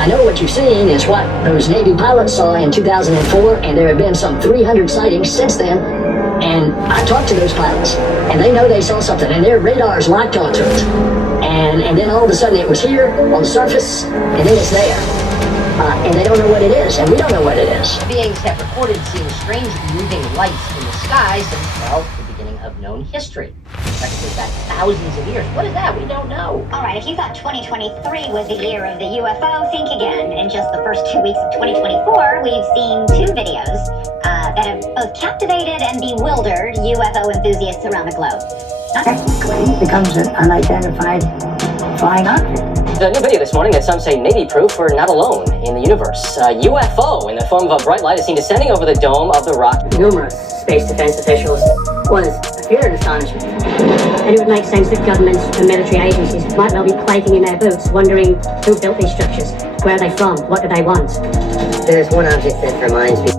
Now, I know what you've seen is what those Navy pilots saw in 2004, and there have been some 300 sightings since then. And I talked to those pilots, and they know they saw something, and their radars locked onto it. And then all of a sudden it was here on the surface, and then it's there. And they don't know what it is, and we don't know what it is. Beings have recorded seeing strange moving lights in the sky since, well, the beginning of known history. Practically back thousands of years. What is that? We don't know. All right, if you thought 2023 was the year of the UFO, think again. In just the first 2 weeks of 2024, we've seen 2 videos that have both captivated and bewildered UFO enthusiasts around the globe. Technically, it becomes an unidentified flying object. There's a new video this morning that some say may be proof we're not alone in the universe. A UFO in the form of a bright light is seen descending over the dome of the rock. Numerous space defense officials was a period of astonishment. And it would make sense that governments and military agencies might well be quaking in their boots, wondering who built these structures, where are they from, what do they want. There's one object that reminds me.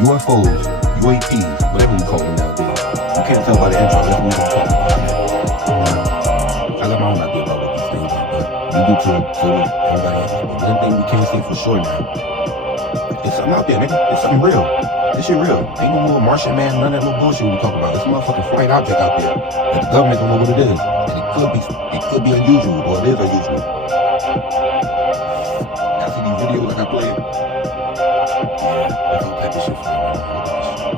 UFOs, UAPs, whatever we call them nowadays. You can't tell by the intro, that's what we're talking about. I got my own idea about what these things are, but you do too, so do everybody else. But one thing we can say for sure now, it's something out there, nigga. It's something real. This shit real. Ain't no more Martian man, none of that little bullshit we talk about. It's a motherfucking flying object out there that the government don't know what it is. And it could be unusual, or it is unusual. Y'all see these videos like I played? Yeah, that's all type of shit flying around. Look at this shit.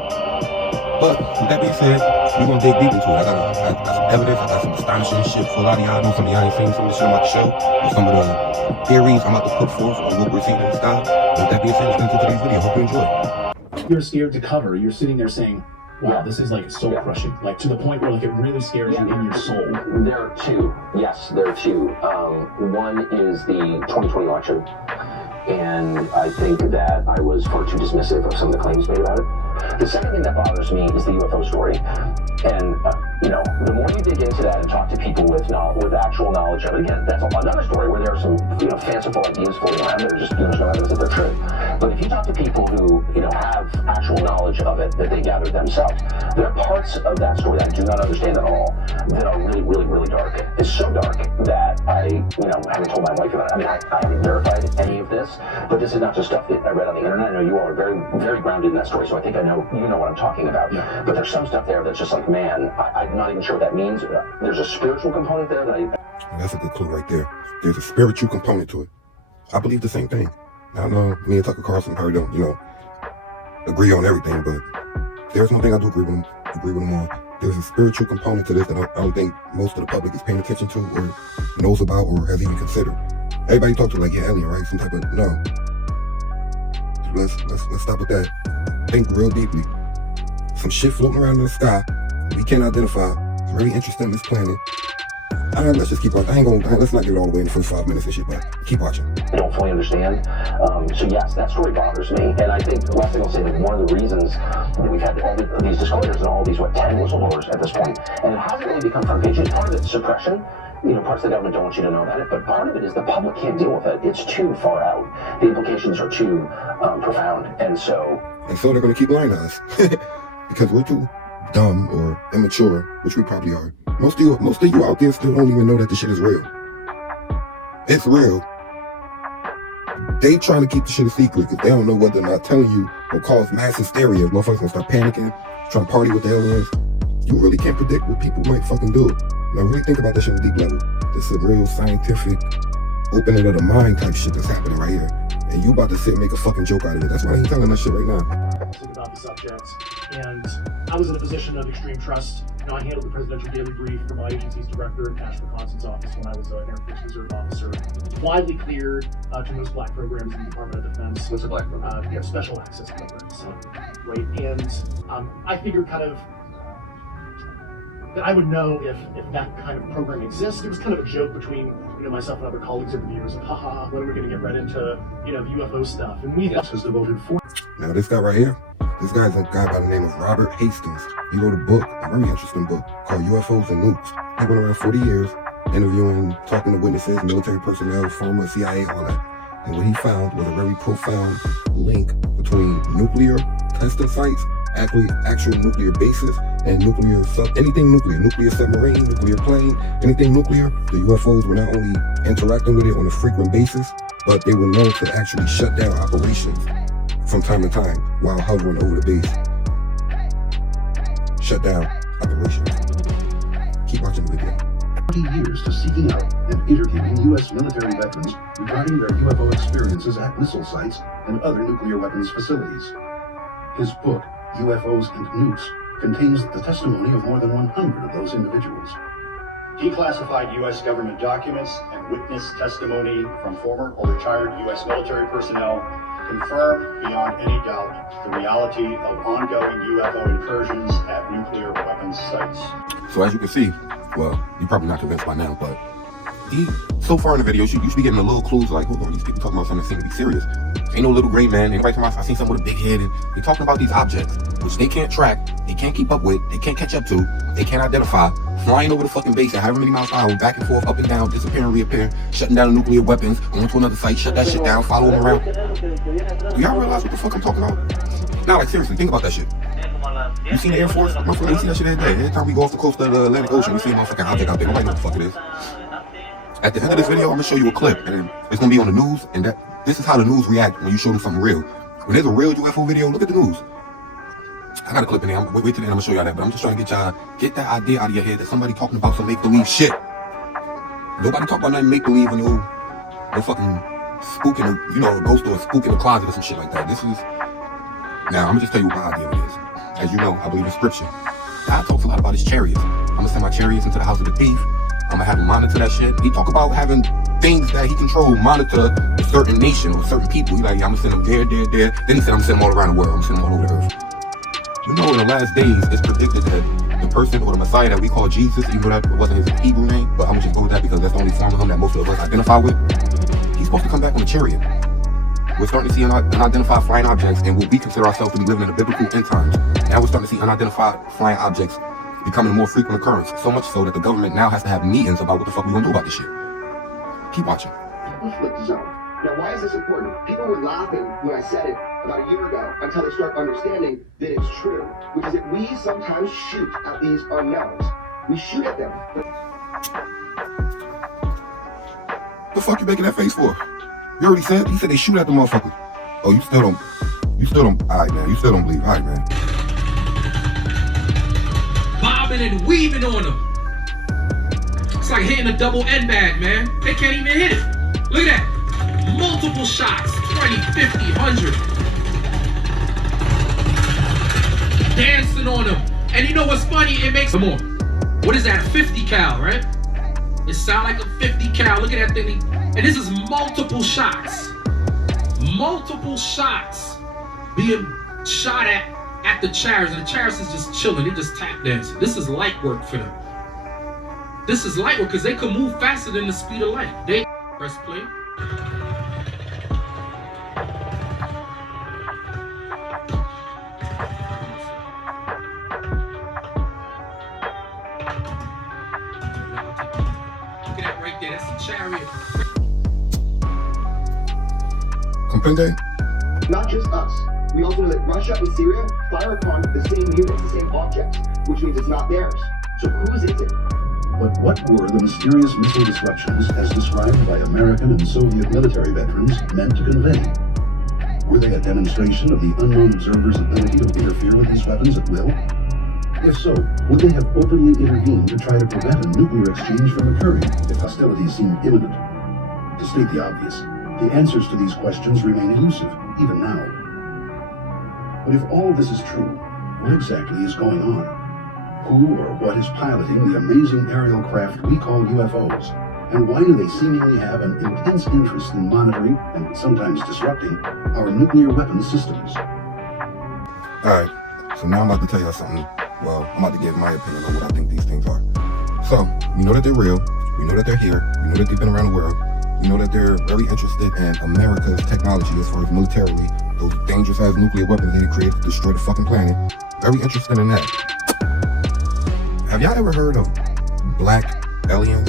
But with that being said, we're gonna dig deep into it. I got some evidence, I got some astonishing shit for a lot of y'all. I know some of y'all ain't seen some of the shit I'm about to show, or some of the theories I'm about to put forth on what we're seeing in the sky. With that being said, let's get into today's video. Hope you enjoy. You're scared to cover. You're sitting there saying, wow, this is like soul crushing. Like to the point where like it really scares you in your soul. There are 2. Yes, there are 2. One is the 2020 election. And I think that I was far too dismissive of some of the claims made about it. The second thing that bothers me is the UFO story. And, the more you dig into that and talk to people with actual knowledge of it, again, that's another story where there are some, fanciful ideas floating around that are just, there's no evidence that they're true. But if you talk to people who, have actual knowledge of it that they gathered themselves, there are parts of that story that I do not understand at all that are really, really, really dark. It's so dark that I, haven't told my wife about it. I mean, I haven't verified any of this, but this is not just stuff that I read on the internet. I know you all are very, very grounded in that story, so I think I know, you know what I'm talking about. Yeah. But there's some stuff there that's just like, man, I'm not even sure what that means. There's a spiritual component there that That's a good clue right there. There's a spiritual component to it. I believe the same thing. I know me and Tucker Carlson probably don't, agree on everything, but there's one thing I do agree with him on. There's a spiritual component to this that I don't think most of the public is paying attention to or knows about or has even considered. Everybody talks to like, yeah, alien, right? Some type of, no. Let's stop with that. Think real deeply. Some shit floating around in the sky we can't identify. It's very interesting, this planet. Let's just keep watching. Let's not get it all the way in the first 5 minutes and shit, but keep watching. I don't fully understand. So yes, that story bothers me. And I think the last thing I'll say that one of the reasons that we've had all these disclosures and all these, 10 whistleblowers at this point, and it hasn't really become front page. Part of it's suppression. Parts of the government don't want you to know about it, but part of it is the public can't deal with it. It's too far out. The implications are too profound. And so they're going to keep lying to us because we're too dumb or immature, which we probably are. Most of you out there still don't even know that this shit is real. It's real. They trying to keep the shit a secret because they don't know whether or not telling you will cause mass hysteria. Motherfuckers gonna start panicking, trying to party with the aliens. You really can't predict what people might fucking do. Now really think about that shit on a deep level. This is a real scientific opening of the mind type shit that's happening right here. And you about to sit and make a fucking joke out of it. That's why I ain't telling that shit right now. About the subject, and I was in a position of extreme trust. I handled the presidential daily brief for my agency's director and Cash McConson's office when I was an Air Force Reserve officer. Widely cleared to most black programs in the Department of Defense. What's a black program? Special access programs, right? And I figured kind of that I would know if that kind of program exists. It was kind of a joke between myself and other colleagues over the years of, haha, when are we going to get right into the UFO stuff? And we has devoted 4. Now this guy right here, this guy's a guy by the name of Robert Hastings. He wrote a book, a very interesting book, called UFOs and Nukes. He went around 40 years interviewing, talking to witnesses, military personnel, former CIA, all that. And what he found was a very profound link between nuclear testing sites, actual nuclear bases, and anything nuclear submarine, nuclear plane, anything nuclear, the UFOs were not only interacting with it on a frequent basis, but they were known to actually shut down operations from time to time while hovering over the base. Shut down operations. Keep watching the video. 20 years to seeking out and interviewing U.S. military veterans regarding their UFO experiences at missile sites and other nuclear weapons facilities. His book, UFOs and Nukes, contains the testimony of more than 100 of those individuals. Declassified U.S. government documents and witness testimony from former or retired U.S. military personnel confirm beyond any doubt the reality of ongoing UFO incursions at nuclear weapons sites. So as you can see, well, you're probably not convinced by now, but so far in the video, you should be getting the little clues like, hold on, these people talking about something that seem to be serious. Ain't no little gray man. Anybody talking about, I seen someone with a big head, and they're talking about these objects, which they can't track, they can't keep up with, they can't catch up to, they can't identify, flying over the fucking base at however many miles per hour, back and forth, up and down, disappearing, reappearing, shutting down the nuclear weapons, going to another site, shut that shit down, follow them around. Do y'all realize what the fuck I'm talking about? Now, like, seriously, think about that shit. You seen the Air Force? Motherfucker, you see that shit every day. Every time we go off the coast of the Atlantic Ocean, we see a motherfucking object out there. Nobody knows what the fuck it is. At the end of this video, I'm gonna show you a clip, and it's gonna be on the news, and this is how the news react when you show them something real. When there's a real UFO video, look at the news. I got a clip in there. Wait till the end, I'm gonna show y'all that, but I'm just trying to get that idea out of your head that somebody talking about some make-believe shit. Nobody talk about nothing make-believe or no fucking spooking, a ghost or a spook in the closet or some shit like that. Now, I'm gonna just tell you what my idea is. As you know, I believe in scripture. God talks a lot about his chariots. I'm gonna send my chariots into the house of the thief. I'm gonna have him monitor that shit. He talk about having things that he control monitor a certain nation or certain people. He like, yeah, I'm gonna send them there. Then he said, I'm gonna send them all around the world. I'm gonna send them all over the earth. You know, in the last days, it's predicted that the person or the Messiah that we call Jesus, even though that wasn't his Hebrew name, but I'm gonna just go with that because that's the only form of him that most of us identify with. He's supposed to come back on a chariot. We're starting to see unidentified flying objects, and what we consider ourselves to be living in the biblical end times. Now we're starting to see unidentified flying objects becoming a more frequent occurrence, so much so that the government now has to have meetings about what the fuck we're gonna do about this shit. Keep watching. Conflict zone. Now, why is this important? People were laughing when I said it about a year ago until they start understanding that it's true, which is that we sometimes shoot at these unknowns. We shoot at them. The fuck you making that face for? You already said? He said they shoot at the motherfuckers. Oh, you still don't, alright man, you still don't believe, alright man. Bobbing and weaving on them. It's like hitting a double end bag, man. They can't even hit it. Look at that. Multiple shots, 20, 50, 100. Dancing on them. And you know what's funny? It makes them more. What is that, a 50 cal, right? It sound like a 50 cal. Look at that thing. And this is multiple shots. Multiple shots being shot at the chariots. And the chariots is just chilling. They're just tap dancing. This is light work for them. This is light work because they can move faster than the speed of light. They press play. Look at that right there. That's a chariot. Comprende? Not just us. We also know that Russia and Syria fire upon the same units, the same objects, which means it's not theirs. So whose is it? But what were the mysterious missile disruptions, as described by American and Soviet military veterans, meant to convey? Were they a demonstration of the unknown observer's ability to interfere with these weapons at will? If so, would they have openly intervened to try to prevent a nuclear exchange from occurring if hostilities seemed imminent? To state the obvious, the answers to these questions remain elusive, even now. But if all of this is true, what exactly is going on? Who or what is piloting the amazing aerial craft we call UFOs? And why do they seemingly have an intense interest in monitoring, and sometimes disrupting, our nuclear weapons systems? Alright, so now I'm about to tell you something. Well, I'm about to give my opinion on what I think these things are. So, we know that they're real, we know that they're here, we know that they've been around the world, we know that they're very interested in America's technology as far as militarily, those dangerous ass nuclear weapons they created to destroy the fucking planet. Very interested in that. Have y'all ever heard of black aliens?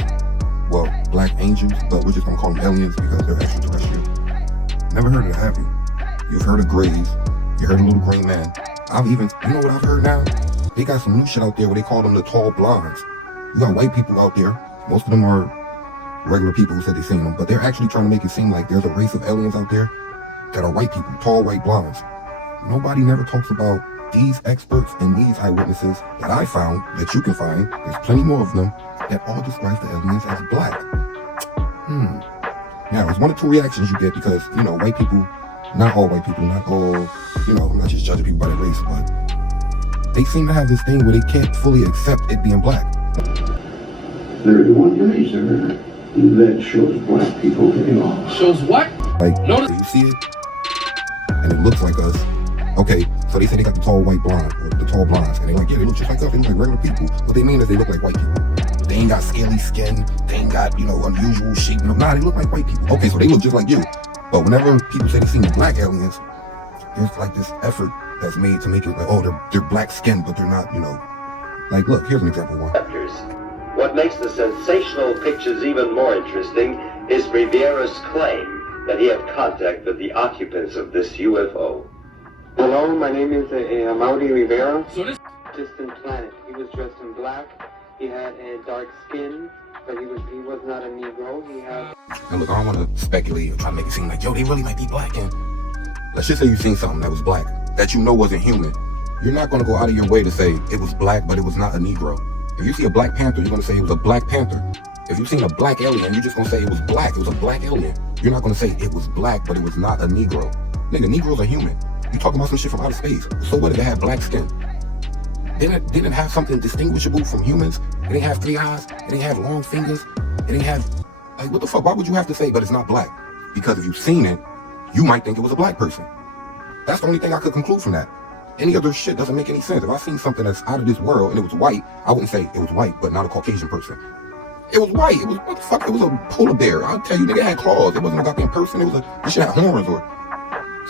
Well, black angels, but we're just gonna call them aliens because they're extraterrestrial. Never heard of it, have you? You've heard of Grays. You heard of Little Green Man. You know what I've heard now? they got some new shit out there where they call them the tall blondes. You got white people out there. Most of them are regular people who said they've seen them, but they're actually trying to make it seem like there's a race of aliens out there that are white people, tall white blondes. Nobody never talks about these experts and these eyewitnesses that I found, that you can find, there's plenty more of them, that all describe the aliens as black. Now, it's one of two reactions you get because, you know, white people, not all white people, not all, you know, I'm not just judging people by their race, but they seem to have this thing where they can't fully accept it being black. 31 laser that shows black people getting off. Shows what? Like, you see it, and it looks like us. Okay, so they say they got the tall white blonde, or the tall blondes, and they're like, yeah, they look just like us, they look like regular people. What they mean is they look like white people. They ain't got scaly skin, they ain't got, you know, unusual shape. Nah, they look like white people. Okay, so they look just like you. But whenever people say they seen the black aliens, there's like this effort that's made to make it like, oh, they're black skinned, but they're not, you know. Like, look, here's an example one. What makes the sensational pictures even more interesting is Rivera's claim that he had contact with the occupants of this UFO. Hello, my name is Mauri Rivera. So this distant planet. He was dressed in black. He had a dark skin, but he was not a Negro. He had. Now look, I don't want to speculate or try to make it seem like, yo, they really might be black. And let's just say you seen something that was black, that you know wasn't human. You're not going to go out of your way to say it was black, but it was not a Negro. If you see a Black Panther, you're going to say it was a Black Panther. If you've seen a black alien, you're just going to say it was black. It was a black alien. You're not going to say it was black, but it was not a Negro. Nigga, Negroes are human. You talking about some shit from outer space. So what if they had black skin? Didn't have something distinguishable from humans? It didn't have 3 eyes. It didn't have long fingers. It didn't have, like, what the fuck? Why would you have to say, but it's not black? Because if you've seen it, you might think it was a black person. That's the only thing I could conclude from that. Any other shit doesn't make any sense. If I seen something that's out of this world and it was white, I wouldn't say it was white, but not a Caucasian person. It was white. It was, what the fuck? It was a polar bear. I'll tell you, nigga, it had claws. It wasn't a goddamn person. It was this shit had horns or.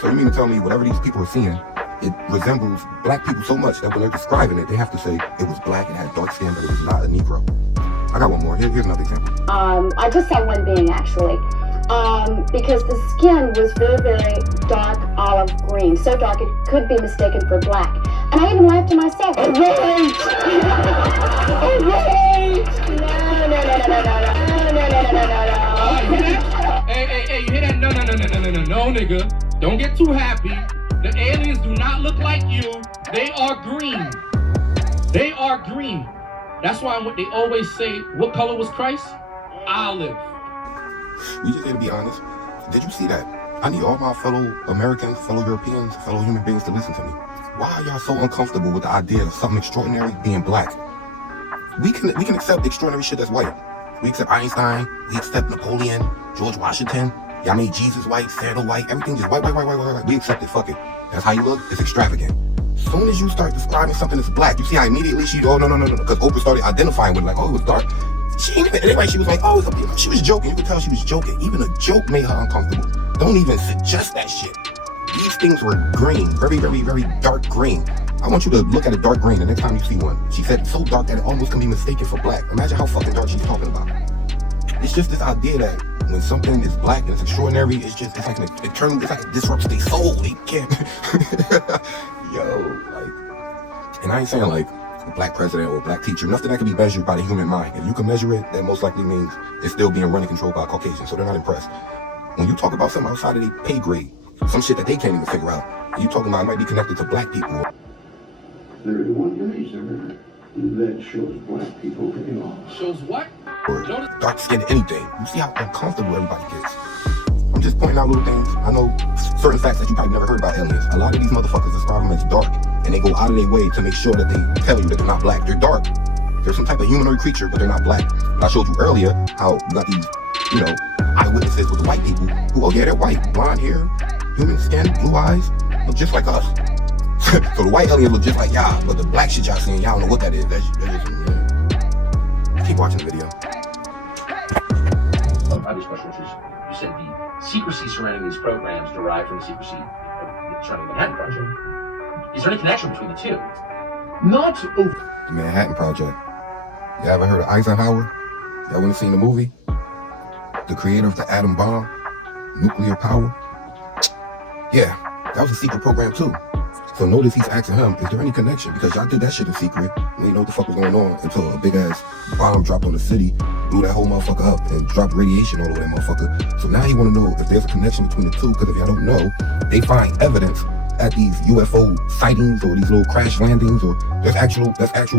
So you mean to tell me whatever these people are seeing, it resembles black people so much that when they're describing it, they have to say it was black, it had dark skin, but it was not a Negro. I got one more. Here's another example. I just saw one being actually. Because the skin was very, very dark olive green. So dark it could be mistaken for black. And I even laughed to myself. Oh, wait! Oh, wait! No. Hey, you hear that? No, nigga. Don't get too happy. The aliens do not look like you. They are green. They are green. That's why they always say, what color was Christ? Olive. We just gotta be honest. Did you see that? I need all my fellow Americans, fellow Europeans, fellow human beings to listen to me. Why are y'all so uncomfortable with the idea of something extraordinary being black? We can accept extraordinary shit that's white. We accept Einstein, we accept Napoleon, George Washington. Y'all made Jesus white, Santa white, everything just white. We accept it, fuck it. That's how you look, it's extravagant. As soon as you start describing something that's black, you see how immediately she, oh, no, because Oprah started identifying with it, like, oh, it was dark. She ain't even, anyway, she was like, oh, she was joking. You could tell she was joking. Even a joke made her uncomfortable. Don't even suggest that shit. These things were green, very, very, very dark green. I want you to look at a dark green the next time you see one. She said it's so dark that it almost can be mistaken for black. Imagine how fucking dark she's talking about. It's just this idea that when something is black and it's extraordinary, it's like it disrupts their soul. They can't. Yo, like, and I ain't saying like a black president or a black teacher, nothing that can be measured by the human mind. If you can measure it, that most likely means it's still being run and controlled by Caucasians, so they're not impressed. When you talk about something outside of their pay grade, some shit that they can't even figure out, you talking about it might be connected to black people. 31 laser that shows black people getting off. Shows what? Or dark skin, anything. You see how uncomfortable everybody gets. I'm just pointing out little things. I know certain facts that you probably never heard about aliens. A lot of these motherfuckers describe them as dark, and they go out of their way to make sure that they tell you that they're not black. They're dark. They're some type of humanoid creature, but they're not black. But I showed you earlier how you got these, eyewitnesses with the white people who, oh yeah, they're white, blonde hair, human skin, blue eyes, look just like us. So the white aliens look just like y'all, but the black shit y'all seeing, y'all don't know what that is. That's just, Keep watching the video. Obvious question, which is, you said the secrecy surrounding these programs derived from the secrecy surrounding the Manhattan Project. Is there any connection between the two? Not the Manhattan Project. You ever heard of Eisenhower? Y'all wanna see the movie? The creator of the atom bomb, nuclear power. Yeah, that was a secret program too. So notice he's asking him, is there any connection? Because y'all did that shit in secret. We didn't know what the fuck was going on until a big ass bomb dropped on the city, blew that whole motherfucker up, and dropped radiation all over that motherfucker. So now he want to know if there's a connection between the two, because if y'all don't know, they find evidence at these UFO sightings or these little crash landings, or there's actual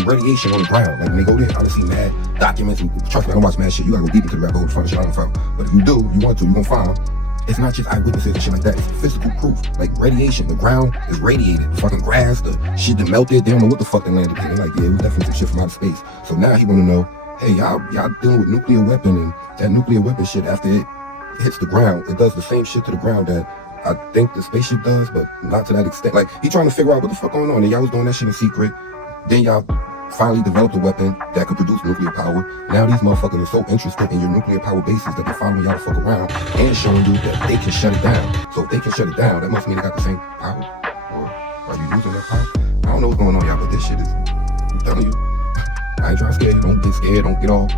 radiation on the ground. Like when they go there, I done see mad documents, and trust me, I don't watch mad shit. You gotta go deep into the rabbit hole to find the shit I don't found. But if you do, you want to, you gonna find it's not just eyewitnesses and shit like that. It's physical proof. Like radiation. The ground is radiated. Fucking grass, the shit that melted. They don't know what the fuck they landed here. They're like, yeah, it was definitely some shit from outer space. So now he wanna know, hey, y'all dealing with nuclear weapon, and that nuclear weapon shit, after it hits the ground, it does the same shit to the ground that I think the spaceship does, but not to that extent. Like, he trying to figure out what the fuck going on. And y'all was doing that shit in secret. Then y'all finally developed a weapon that could produce nuclear power. Now these motherfuckers are so interested in your nuclear power bases that they're following y'all to fuck around and showing you that they can shut it down. So if they can shut it down, that must mean they got the same power. Or are you using that power? I don't know what's going on, y'all, but this shit is, I'm telling you, I ain't trying to scare you. Don't get scared. Don't get all.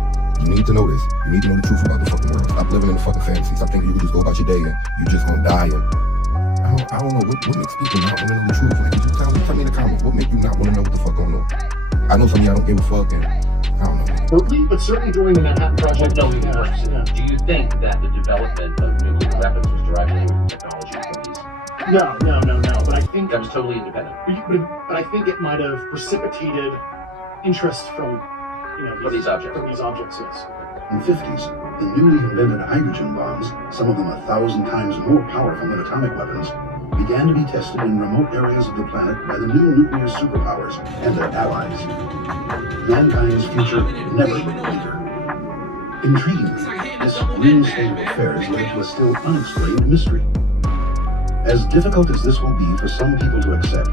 You need to know this. You need to know the truth about the fucking world. Stop living in the fucking fantasy. Stop thinking you can just go about your day and you just gonna die. And I don't know what makes people not want to know the truth. Like, could you tell me in the comments what makes you not want to know what the fuck going on? I know some of y'all don't give a fuck, and I don't know. Berkeley, but certainly during the Manhattan Project. No, do you think that the development of nuclear weapons was derived from technology from these? No. But I think that was totally independent. But I think it might have precipitated interest from, these objects. From these objects, yes. In the 50s, the newly invented hydrogen bombs, some of them 1,000 times more powerful than atomic weapons, began to be tested in remote areas of the planet by the new nuclear superpowers and their allies. Mankind's future never looked bleaker. Intriguingly, this grim state of affairs led to a still unexplained mystery. As difficult as this will be for some people to accept,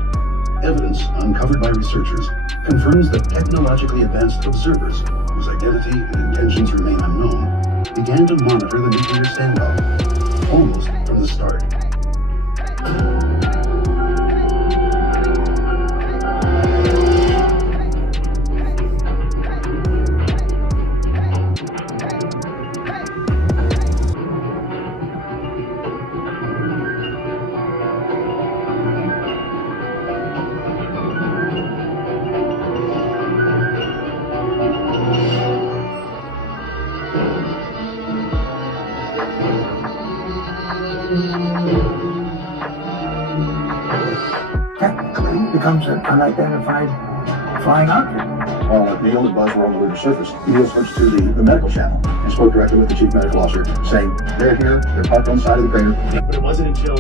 evidence uncovered by researchers confirms that technologically advanced observers, whose identity and intentions remain unknown, began to monitor the nuclear standoff, almost from the start. Technically, becomes an unidentified flying object. Neil and Buzz were on the lunar surface. Neil switched to the medical channel and spoke directly with the chief medical officer, saying, they're here, they're parked on the side of the crater. But it wasn't until,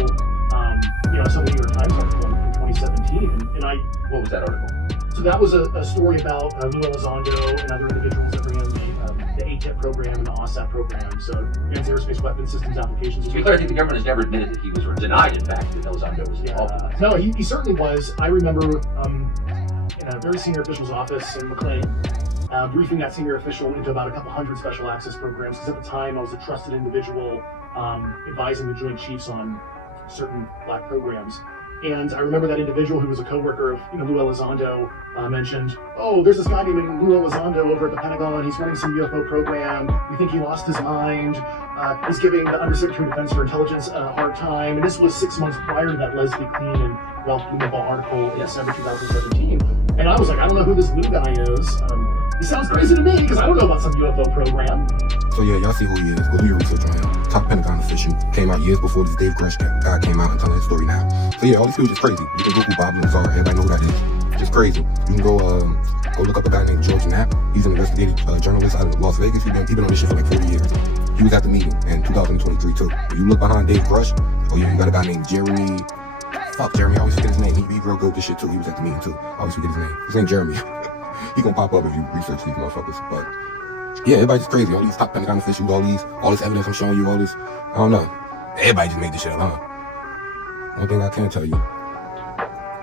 I saw the New York Times article in 2017, and I... What was that article? So that was a story about Lou Elizondo and other individuals that ran the ATIP program and the OSAP program, so Advanced Aerospace Weapons Systems Applications. To be clear, I think the government has never admitted that he was, or denied, in fact, that Elizondo was involved. No, he certainly was. I remember in a very senior official's office in McLean, briefing that senior official into about a couple hundred special access programs, because at the time I was a trusted individual advising the Joint Chiefs on certain black programs. And I remember that individual who was a co-worker of Lou Elizondo mentioned, oh, there's this guy named Lou Elizondo over at the Pentagon. He's running some UFO program. We think he lost his mind. He's giving the Undersecretary of Defense for Intelligence a hard time. And this was 6 months prior to that Leslie Clean and Ralph Blumenthal article in December 2017. And I was like, I don't know who this Lou guy is. He sounds crazy to me because I don't know about some UFO program. So yeah, y'all see who he is. Go do your research on him. Top Pentagon official. Came out years before this Dave Grush guy came out and telling his story now. So yeah, all these people just crazy. You can Google Bob Lazar. Everybody know who that is. Just crazy. You can go look up a guy named George Knapp. He's an investigative journalist out of Las Vegas. He been on this shit for like 40 years. He was at the meeting in 2023 too. If you look behind Dave Grush, oh yeah, you got a guy named Jeremy. Jeremy. I always forget his name. He real good with this shit too. He was at the meeting too. I always forget his name. His name Jeremy. He gonna pop up if you research these motherfuckers. But yeah, everybody's just crazy. All these top Pentagon officials, all this evidence I'm showing you, all this, I don't know. Everybody just made this shit up, huh? One thing I can tell you,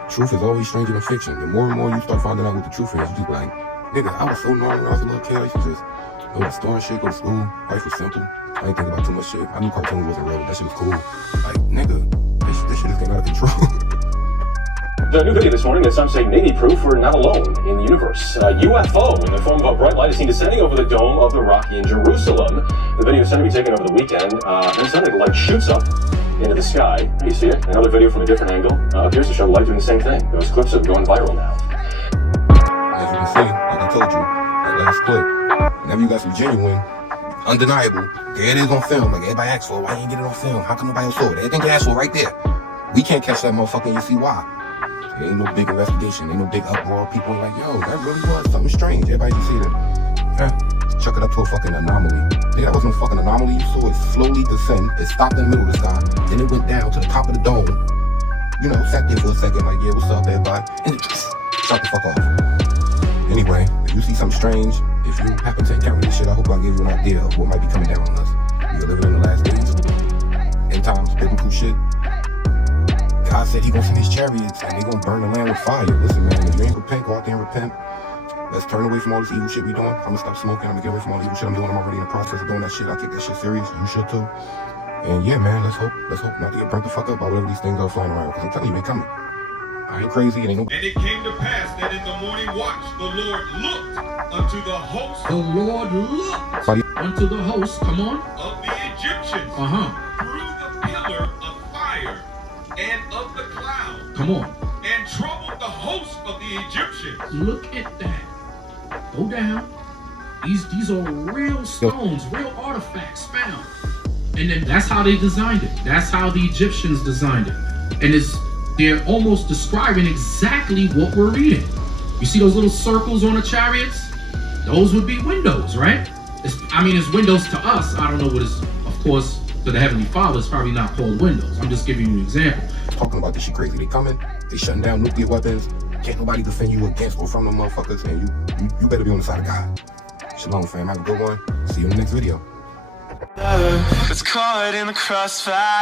truth is always stranger than fiction. The more and more you start finding out what the truth is, you just be like, nigga, I was so normal when I was a little kid. I used to just go to the store and shit, go to school. Life was simple. I ain't think about too much shit. I knew cartoons wasn't real, but that shit was cool. Like, nigga, this shit is getting out of control. The new video this morning that some say may be proof we're not alone in the universe. A UFO in the form of a bright light is seen descending over the dome of the Rocky in Jerusalem. The video is said to be taken over the weekend, and suddenly the light shoots up into the sky. You see it? Another video from a different angle appears to show light doing the same thing. Those clips have gone viral now. As you can see, like I told you, that last clip, whenever you got some genuine, undeniable, there it is on film. Like everybody asks for, why you ain't get it on film? How come nobody else saw it? Everything they asked for right there. We can't catch that motherfucker, and you see why. There ain't no big investigation, ain't no big uproar. People are like, yo, that really was something strange. Everybody can see that. Chuck it up to a fucking anomaly. Nigga, that wasn't a fucking anomaly. You saw it slowly descend. It stopped in the middle of the sky. Then it went down to the top of the dome. You know, sat there for a second, like, yeah, what's up, everybody? And it shut the fuck off. Anyway, if you see something strange, if you happen to encounter this shit, I hope I give you an idea of what might be coming down on us. We are living in the last days. End times, biblical shit. God said he gonna send his chariots and they gonna burn the land with fire. Listen, man, if you ain't repent, go out there and repent. Let's turn away from all this evil shit we doing. I'm gonna stop smoking. I'm gonna get away from all the evil shit I'm doing. I'm already in the process of doing that shit. I take that shit serious. You should too. And yeah, man, let's hope not to get burnt the fuck up by whatever these things are flying around. Because I'm telling you, they coming. I ain't crazy. It ain't no. And it came to pass that in the morning watch, the Lord looked unto the host. The Lord looked unto the host. Come on. Of the Egyptians. Through the pillar of fire and of the cloud. Come on. And troubled the host of the Egyptians. Look at that. Go down. These are real stones, real artifacts found. And then that's how they designed it. That's how the Egyptians designed it. And they're almost describing exactly what we're reading. You see those little circles on the chariots? Those would be windows, right? It's windows to us. I don't know what is, of course, to the Heavenly Father, it's probably not called windows. I'm just giving you an example. Talking about this shit crazy. They coming. They shutting down nuclear weapons. Can't nobody defend you against or from them motherfuckers. And you better be on the side of God. Shalom, fam. Have a good one. See you in the next video. It's caught in the crossfire.